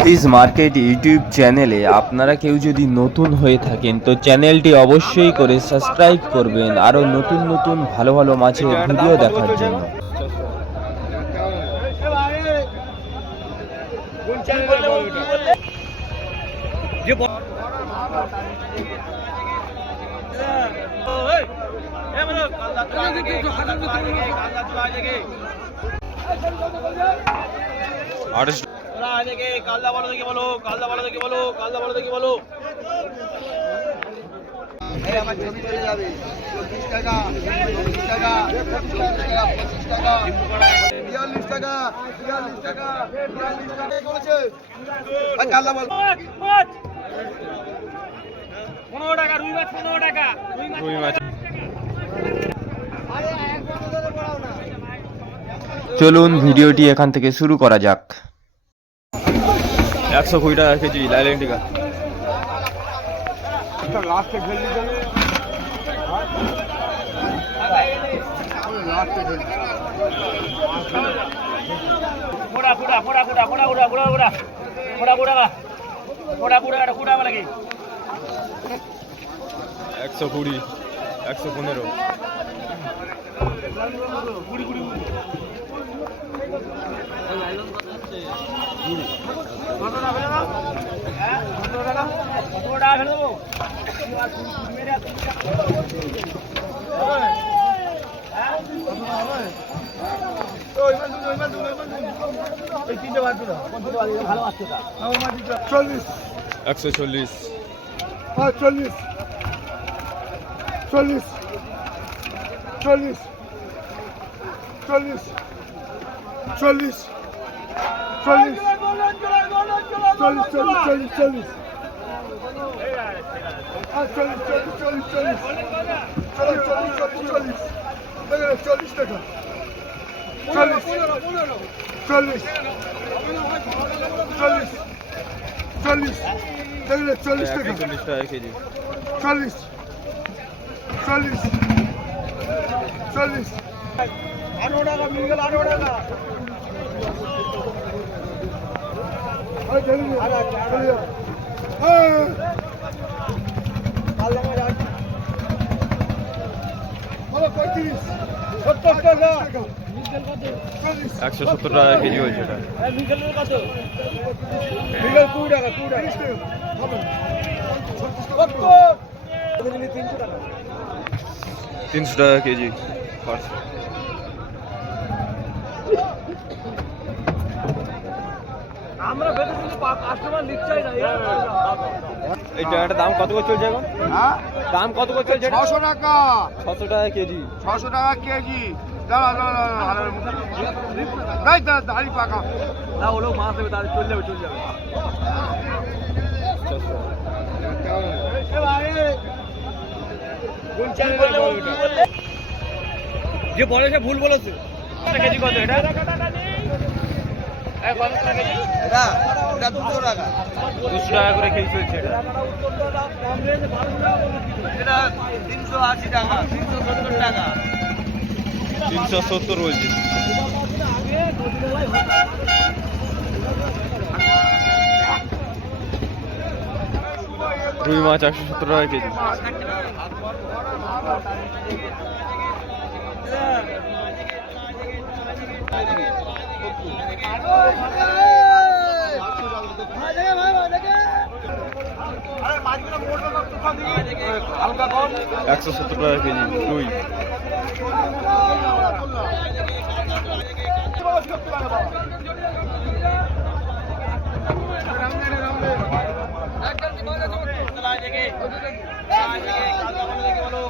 Please market YouTube চ্যানেলে আপনারা কেউ যদি নতুন হয়ে থাকেন তো চ্যানেলটি অবশ্যই করে সাবস্ক্রাইব করবেন। আরও নতুন নতুন ভালো ভালো মাছের ভিডিও দেখার জন্য। কালদা বলো দেখি বলো কালদা বলো দেখি বলো কালদা বলো দেখি বলো পনেরো টাকা, রুই মাছ পনেরো টাকা রুই মাছ। চলুন ভিডিওটি এখান থেকে শুরু করা যাক। একশো কুড়ি টাকা কেজি, লাইলেন টিকা। একশো কুড়ি, একশো পনেরো। একশো চল্লিশ। হ্যাঁ চল্লিশ। চল্লিশ। চল্লিশ। চল্লিশ চল্লিশ চল্লিশ চল্লিশ চল্লিশ চল্লিশ চল্লিশ হ্যাঁ চল্লিশ চল্লিশ চল্লিশ চল্লিশ চল্লিশ চল্লিশ চল্লিশ চল্লিশ দেখেন চল্লিশ টাকা চল্লিশ চল্লিশ চল্লিশ চল্লিশ দেখেন চল্লিশ টাকা চল্লিশ টাকা কেজি চল্লিশ চল্লিশ চল্লিশ আঠারো টাকা মিল গেল আঠারো টাকা। একশো সত্তর টাকা কেজি হয়েছে এটা। কুড়ি টাকা। তিনশো টাকা কেজি খরচা। এই টাকাটার দাম কত করে চলছে এখন? হ্যাঁ? দাম কত করে চলছে ছশো টাকা। ছশো টাকা কেজি। ছশো টাকা কেজি। দাঁড়া দাঁড়া দাঁড়া দাঁড়া দাঁড়া। দাড়ি পাকা। না মাছ দেবে তাহলে চলে যাবে চলে যাবে। যে বলে সে ভুল বলেছে। কেজি কত এটা এ, কত টাকা কেজি এটা এটা দুশো টাকা। দুশো টাকা করে কেজি চলছে এটা। এটা তিনশো আশি টাকা তিনশো সত্তর টাকা। তিনশো সত্তর বলছে। রুই মাছ একশো সত্তর টাকা কেজি। একশো সত্তর টাকা কেজি দুই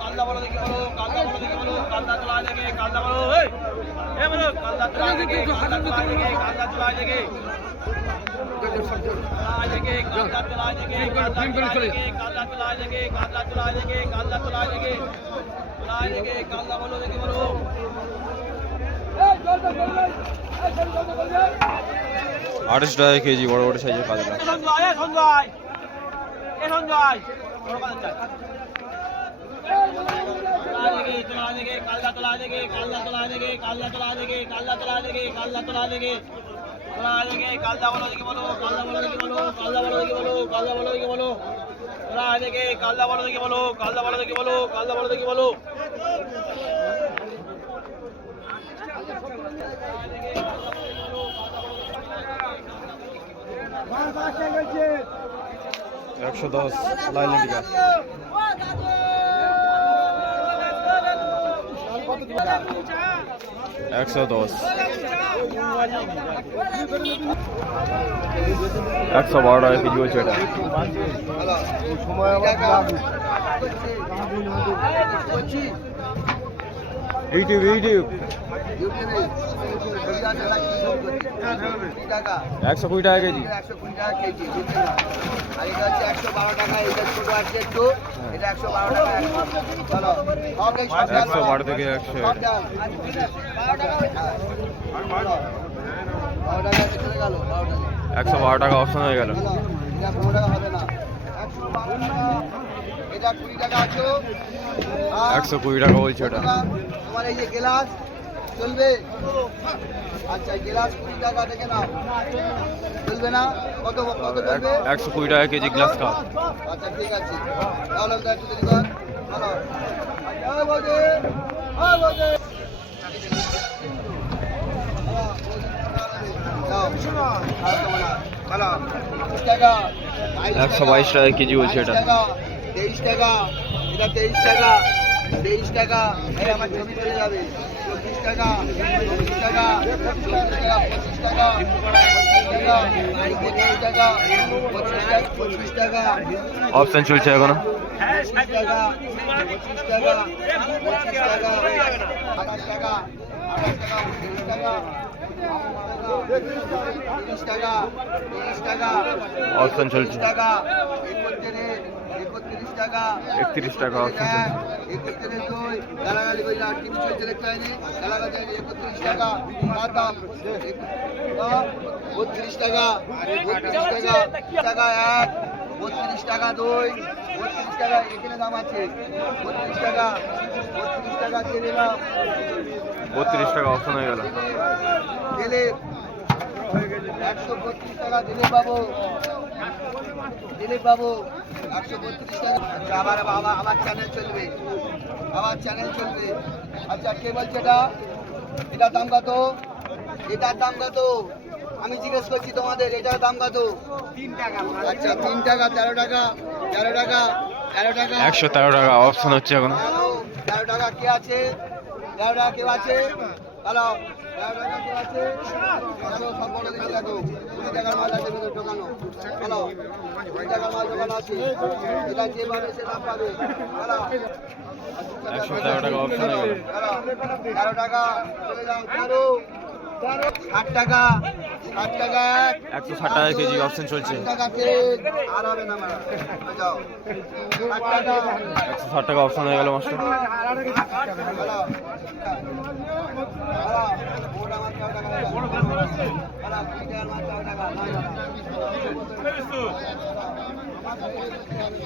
কালদা বলো দেখি বলো কালদা বলো দেখি বলো কালদা চলা দেখে কালদা বলো কালদা চলা দেখে কালদা আড়াইশো টাকা কেজি বড় বড় সাইজের কাজলা কালদা তোলা দেগে কালদা তোলা দেগে কালদা তোলা দেগে কালদা তোলা দেগে কালদা তোলা দেগে কালদা বলো দেখি বলো কালদা বলো দেখি বলো দেখি বলো কালদা বলো দেখি বলো। ওরা কালদা বলো দেখি বলো কালদা বলো দেখি বলো কালদা বলো দেখি বলো। একশো দশ লাইন একশো দশ একশো বারো টাকা কেজি বলছে এটা ইউটিউব ইউটিউব টাকা একশো কুড়ি টাকা কেজি একশো কুড়ি টাকা কেজি আর এটা হচ্ছে একশো বারো টাকা এটা ছোট আছে একটু এটা একশো বারো টাকা একশো। চলো সব এই সব ডাল একশো বারো থেকে একশো সব ডাল বারো টাকা চলো। বারো টাকা চলে গেল বারো টাকা একশো বারো টাকা অপশন হয়ে গেল চলো, এটা পনেরো টাকা হবে না একশো বারো টাকা এটা কুড়ি টাকা আছে আর একশো কুড়ি টাকা বলছে ওটা টাকা, তোমার এই যে গ্লাস চলবে? আচ্ছা গ্লাস কুড়ি টাকা দেখে নাও। চলবে না? কত কত চলবে? একশো কুড়ি টাকা কেজি গ্লাস কাপ আচ্ছা ঠিক আছে। তাহলে একটু দেরি কর ভালো একশো বাইশ টাকা কেজি বলছে এটা। তেইশ টাকা এটা তেইশ টাকা তেইশ টাকা আমার ছবি চলে যাবে। টাকা চব্বিশ টাকা চব্বিশ টাকা পঁচিশ টাকা পঁচিশ টাকা পঁচিশ টাকা পঁচিশ টাকা অপশন চলছে এখনও পঁচিশ টাকা পঁচিশ টাকা পঁচিশ টাকা আঠাশ টাকা আঠাশ টাকা তিরিশ টাকা তিরিশ টাকা তিরিশ টাকা অপশন চলছে তিরিশ টাকা একত্রিশ একত্রিশ টাকা বত্রিশ টাকা টাকা এক বত্রিশ টাকা দুই বত্রিশ টাকা এখানে দাম আছে। বত্রিশ টাকা বত্রিশ টাকা দিয়ে দিলাম। বত্রিশ টাকা অপশন হয়ে গেল। দিলে একশো বত্রিশ টাকা দিলীপ বাবু দিলীপ বাবু একশো বত্রিশ টাকা। আচ্ছা আবার আবার আমার চ্যানেল চলবে। আমার চ্যানেল চলবে। আচ্ছা কে বলছে এটা? এটার দাম কত? এটার দাম কত? আমি জিজ্ঞেস করছি তোমাদের এটার দাম কত? তিন টাকা। আচ্ছা তিন টাকা তেরো টাকা তেরো টাকা তেরো টাকা। একশো তেরো টাকা অপশন হচ্ছে এখন। তেরো তেরো টাকা কে আছে? তেরো টাকা কেউ আছে? হ্যালো আছে। সব বড় দেখি দেখো কুড়ি টাকার মাল আছে ভেতরে ঢোকানো। হ্যালো কুড়ি টাকার মাল দোকান আছে। এটা যে পাবে সে দাম পাবে। হ্যালো একশো তেরো টাকা অপশন গেল। হ্যালো তেরো টাকা। চলে যাও তেরো ষাট টাকা ষাট টাকা একশো ষাট টাকা কেজি অপশন চলছে একশো ষাট টাকা অপশন হয়ে গেল মাস্টার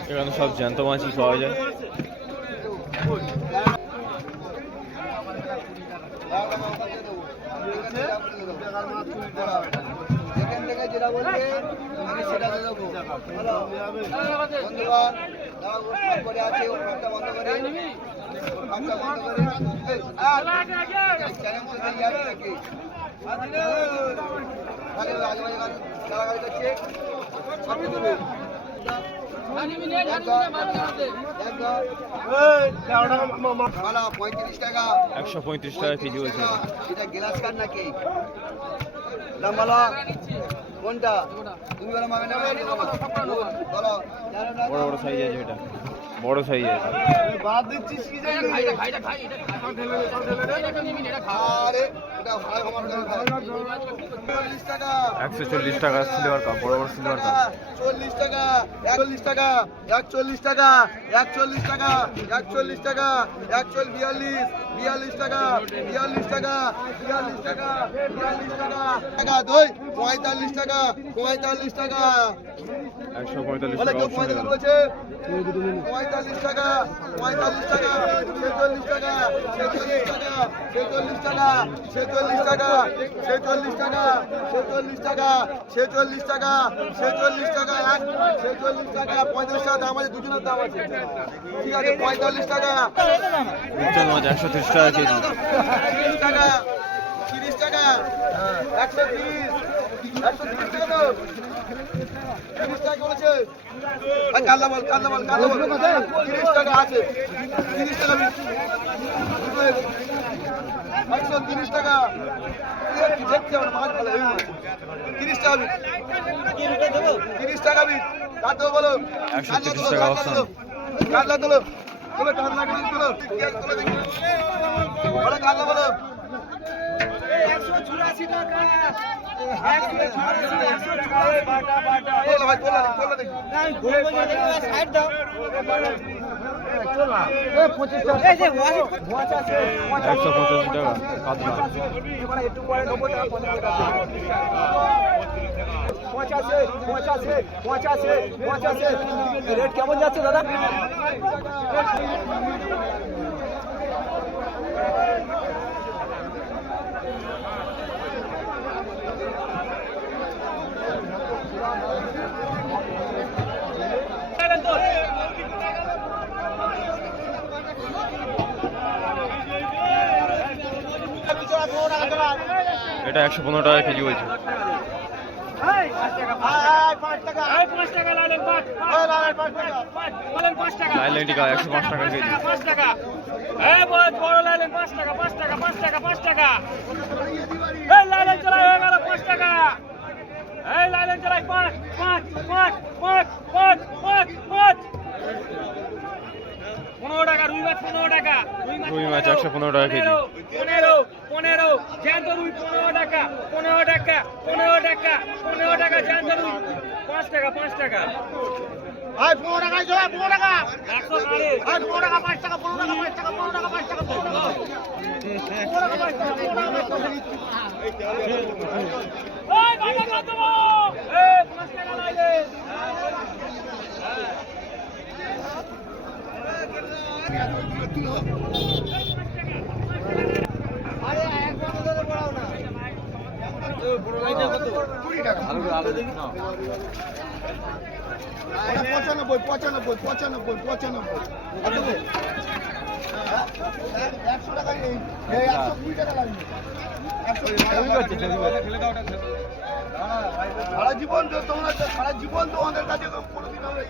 এখানে সব জ্যান্ত মাছই পাওয়া যায় যেখান থেকে যেটা বলবে আমি সেটা দেবো। করে আছে ওর ফাঁকটা বন্ধ করে ফাঁকটা বন্ধ করে এই, তো যাচ্ছে নাকি? একশো পঁয়ত্রিশ টাকা কেজি বলছে। এটা। গ্লাস কার নাকি? দাম কোনটা? তুমি বলো মামে না বলো বলো। বড় বড় সাইজ আছে এটা। বড় সাইজ আছে বাদ দিচ্ছিস কি জানি। আরে এটা ভাই আমার কাছে চল্লিশ টাকা একশো চল্লিশ টাকা। সিলভার কাপ বড় বড় সিলভার কাপ চল্লিশ টাকা একচল্লিশ টাকা একচল্লিশ টাকা একচল্লিশ টাকা একচল্লিশ টাকা একচল্লিশ বিয়াল্লিশ বিয়াল্লিশ টাকা বিয়াল্লিশ টাকা বিয়াল্লিশ টাকা বিয়াল্লিশ টাকা টাকা দুই পঁয়তাল্লিশ টাকা পঁয়তাল্লিশ টাকা। একশো পঁয়তাল্লিশ টাকা পঁয়তাল্লিশ টাকা পঁয়তাল্লিশ টাকা ছেচল্লিশ টাকা ছেচল্লিশ টাকা ছেচল্লিশ টাকা ছেচল্লিশ টাকা ছেচল্লিশ টাকা ছেচল্লিশ টাকা ছেচল্লিশ টাকা ছেচল্লিশ টাকা এক ছেচল্লিশ টাকা পঁয়তাল্লিশ টাকা দাম আছে দুজনের দাম আছে। ঠিক আছে পঁয়তাল্লিশ টাকা একশো তিরিশ টাকা কেজি। তিরিশ টাকা তিরিশ টাকা একশো তিরিশ একশো তিরিশ টাকা কাল্লা বল কাল্লা বল কাল্লা আছে তিরিশ টাকা একশো টাকা মাছ ভালো। তিরিশ টাকা টাকা বিট কাটো বলো 130 টাকা option। তোলো তোলো করে তোলো তোলো বলো একশো পঁচাশি টাকা। পঁচাশে পঁচাশে পঁচাশে পঁচাশে। রেট কেমন যাচ্ছে দাদা? এটা একশো পনেরো টাকা কেজি বলছে। পাঁচ টাকা পাঁচ পাঁচ পাঁচ পাঁচ পাঁচ পাঁচ পাঁচ পনেরো টাকা রুই মাছ পনেরো টাকা রুই মাছ একশো পনেরো টাকা কেজি পনেরো পনেরো জ্যান্ত রুই পনেরো টাকা পনেরো টাকা পনেরো টাকা পনেরো টাকা জ্যান্ত রুই পাঁচ টাকা পাঁচ টাকা ভাই পনেরো টাকা জোড়া পনেরো টাকা একশো সাড়ে ভাই পনেরো টাকা পাঁচ টাকা পনেরো টাকা পাঁচ টাকা পনেরো টাকা পাঁচ টাকা পনেরো টাকা পনেরো টাকা পাঁচ টাকা পনেরো টাকা পাঁচ টাকা ওই গাড়ি কত এই পাঁচ টাকা লাগে পঁচানব্বই পঁচানব্বই পঁচানব্বই পঁচানব্বই একশো টাকা সারা জীবন তো তোমরা সারা জীবন তোমাদের কাছে কোনোদিন আমরা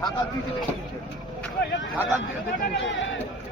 ঢাকার দিকে ঢাকার দিকে দেখে